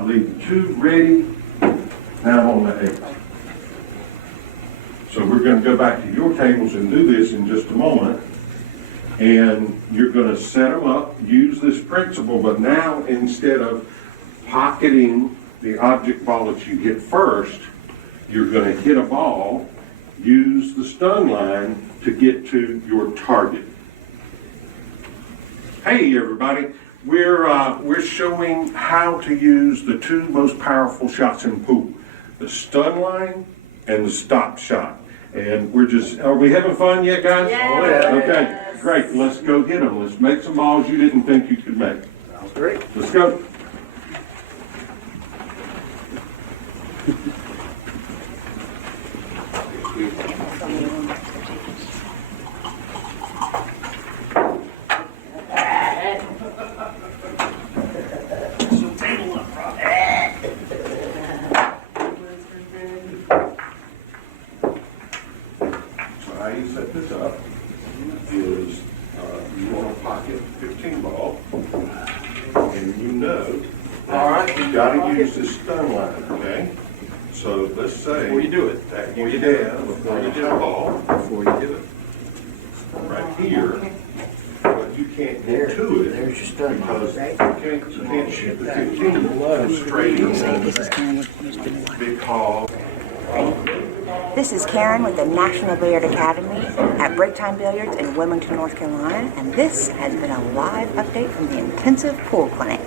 I leave the 2 ready. Now I'm on the 8. So we're going to go back to your tables and do this in just a moment. And you're going to set them up, use this principle, but now instead of pocketing the object ball that you hit first, you're going to hit a ball, use the stun line to get to your target. Hey everybody, we're showing how to use the 2 most powerful shots in pool, the stun line and the stop shot. And are we having fun yet, guys? Yes. Okay, great. Let's go get them. Let's make some balls you didn't think you could make. Sounds great. Let's go. How you set this up is you want to pocket 15 ball, and you know you got to use this stun line, okay? So let's say Before you do it. that you have before you hit a ball Before you do it. right here, but you can't get to it There's your stun. because you can't shoot the 15 straight in This is Karen with because This is Karen with the National Billiard Academy at Break Time Billiards in Wilmington, North Carolina, and this has been a live update from the Intensive Pool Clinic.